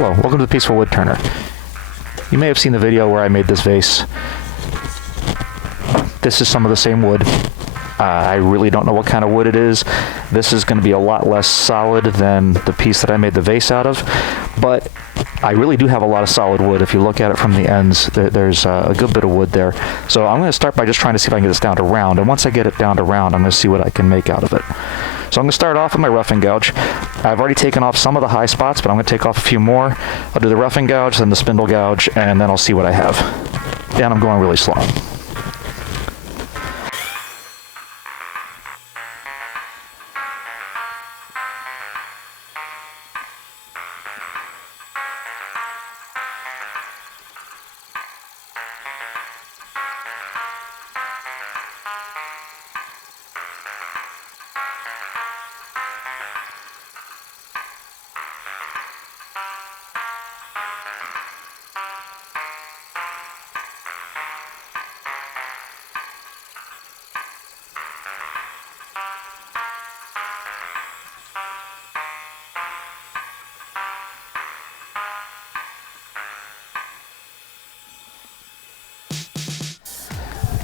Hello, welcome to the Peaceful Wood Turner. You may have seen the video where I made this vase. This is some of the same wood. I really don't know what kind of wood it is. This is going to be a lot less solid than the piece that I made the vase out of, but I really do have a lot of solid wood. If you look at it from the ends, there's a good bit of wood there. So I'm going to start by just trying to see if I can get this down to round, and once I get it down to round, I'm going to see what I can make out of it. So I'm going to start off with my roughing gouge. I've already taken off some of the high spots, but I'm going to take off a few more. I'll do the roughing gouge, then the spindle gouge, and then I'll see what I have. And I'm going really slow.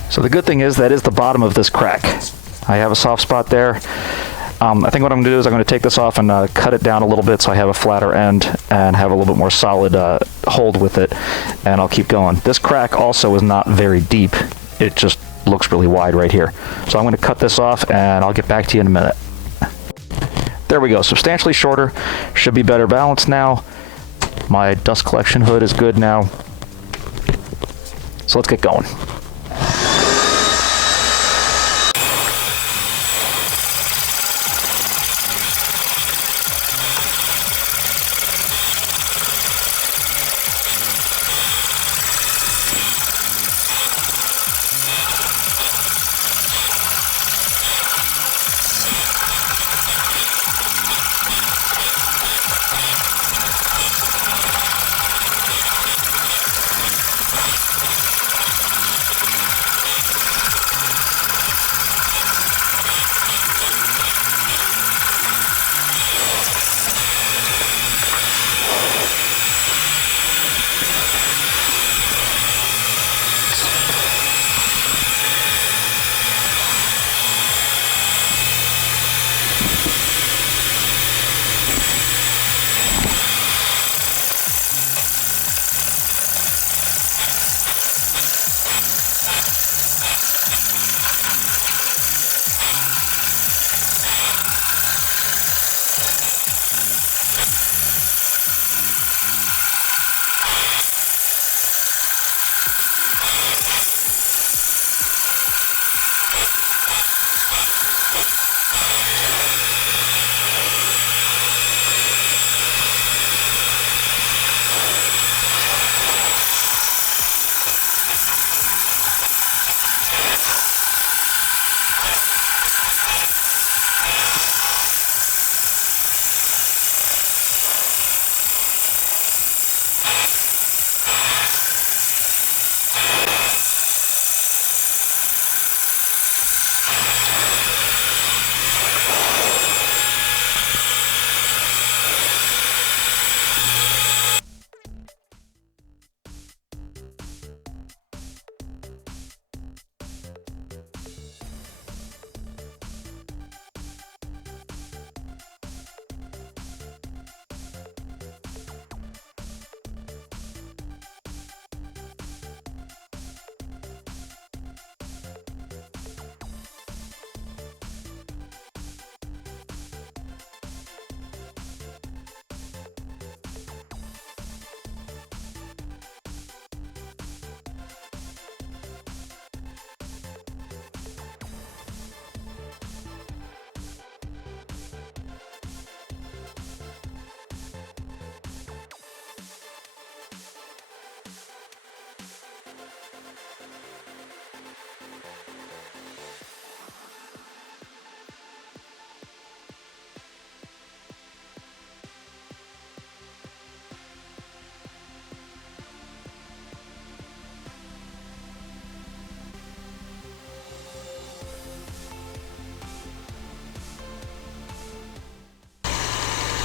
So the good thing is that is the bottom of this crack. I have a soft spot there. I think what I'm going to do is I'm going to take this off and cut it down a little bit so I have a flatter end and have a little bit more solid hold with it, and I'll keep going. This crack also is not very deep. It just looks really wide right here. So I'm going to cut this off and I'll get back to you in a minute. There we go, substantially shorter, should be better balanced now. My dust collection hood is good now. So let's get going.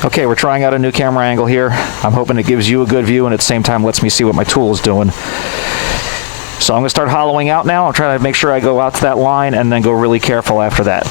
Okay, we're trying out a new camera angle here. I'm hoping it gives you a good view and at the same time lets me see what my tool is doing. So I'm going to start hollowing out now. I'm trying to make sure I go out to that line and then go really careful after that.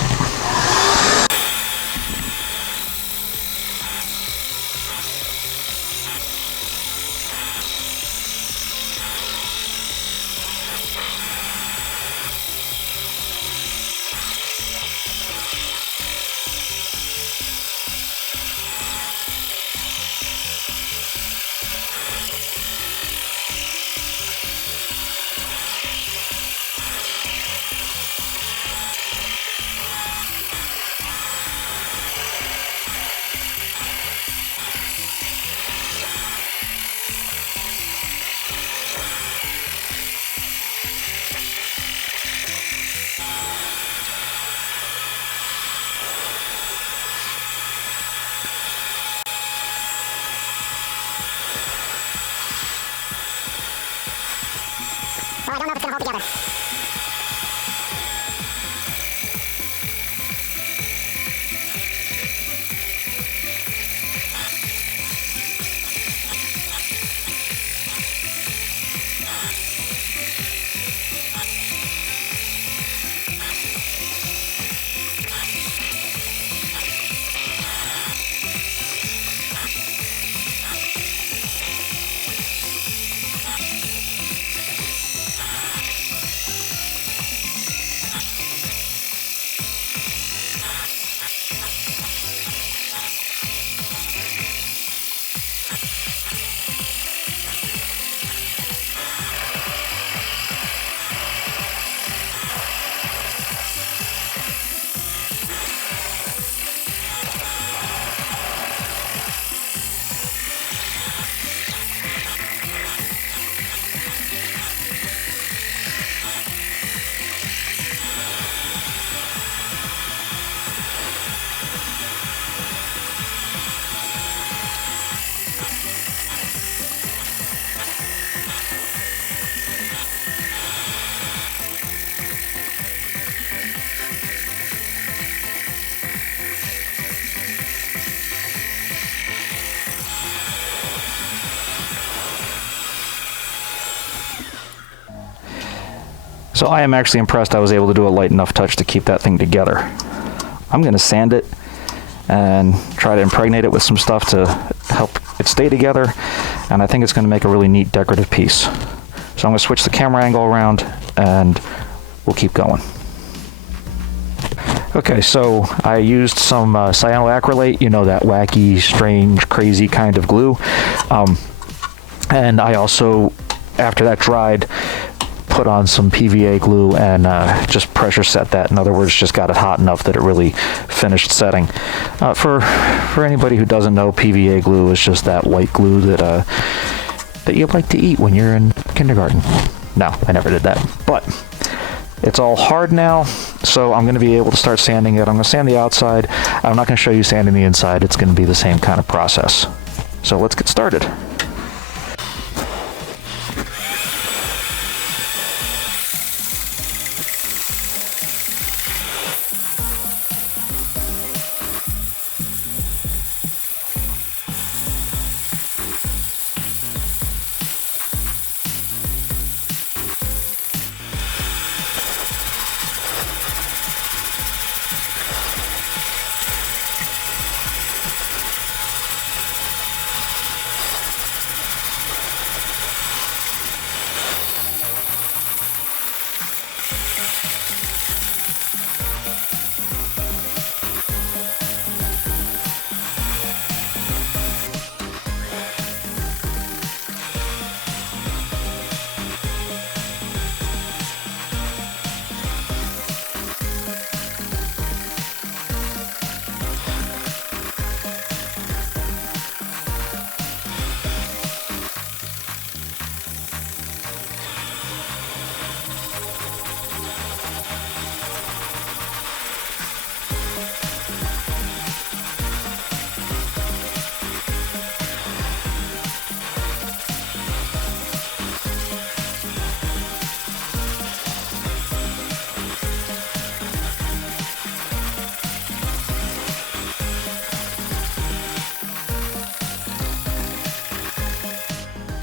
Well, I don't know if it's going to hold together. So I am actually impressed I was able to do a light enough touch to keep that thing together. I'm going to sand it and try to impregnate it with some stuff to help it stay together, and I think it's going to make a really neat decorative piece. So I'm going to switch the camera angle around and we'll keep going. Okay, so I used some cyanoacrylate, you know, that wacky, strange, crazy kind of glue. And I also, after that dried, put on some PVA glue and just pressure set that. In other words, just got it hot enough that it really finished setting. For anybody who doesn't know, PVA glue is just that white glue that that you like to eat when you're in kindergarten. No, I never did that. But it's all hard now, so I'm going to be able to start sanding it. I'm going to sand the outside. I'm not going to show you sanding the inside. It's going to be the same kind of process. So let's get started.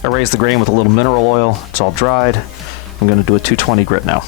I raised the grain with a little mineral oil. It's all dried. I'm going to do a 220 grit now.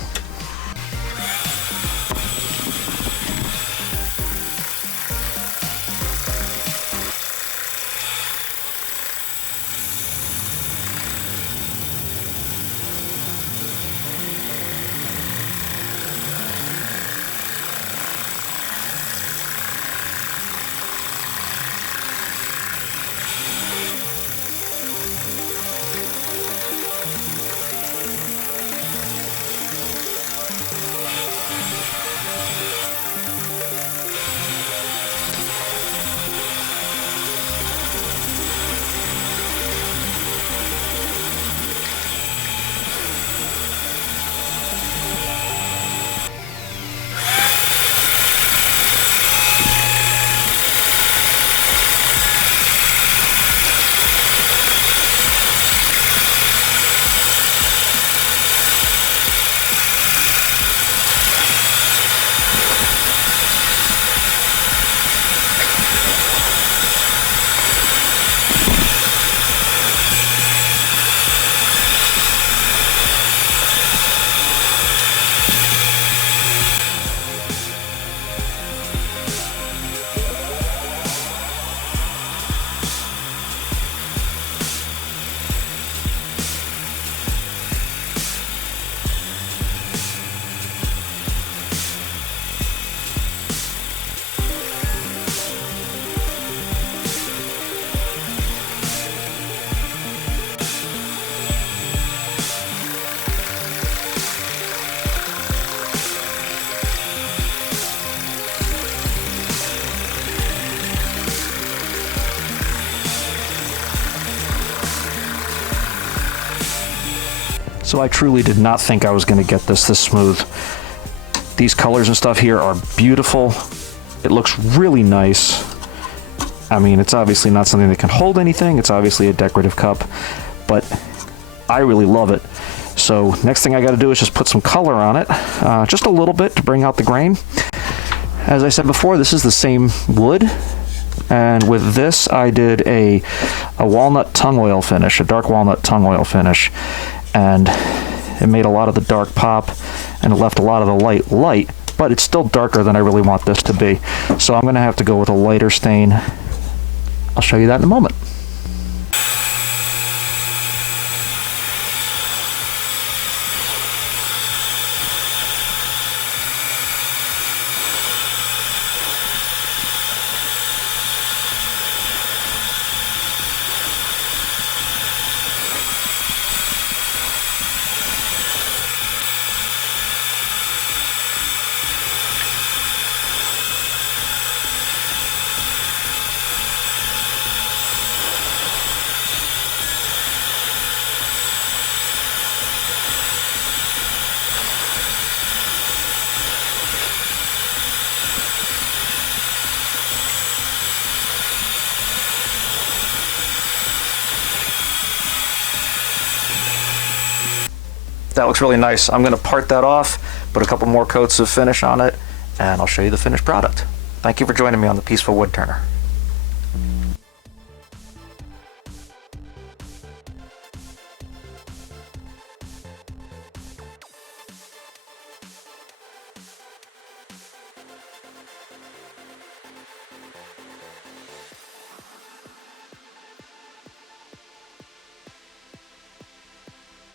So I truly did not think I was going to get this smooth. These colors and stuff here are beautiful. It looks really nice. I mean, it's obviously not something that can hold anything. It's obviously a decorative cup, but I really love it. So next thing I got to do is just put some color on it, just a little bit to bring out the grain. As I said before, this is the same wood. And with this, I did a walnut tung oil finish, a dark walnut tung oil finish. And it made a lot of the dark pop, and it left a lot of the light, but it's still darker than I really want this to be. So I'm going to have to go with a lighter stain. I'll show you that in a moment. That looks really nice. I'm going to part that off, put a couple more coats of finish on it, and I'll show you the finished product. Thank you for joining me on the Peaceful Wood Turner.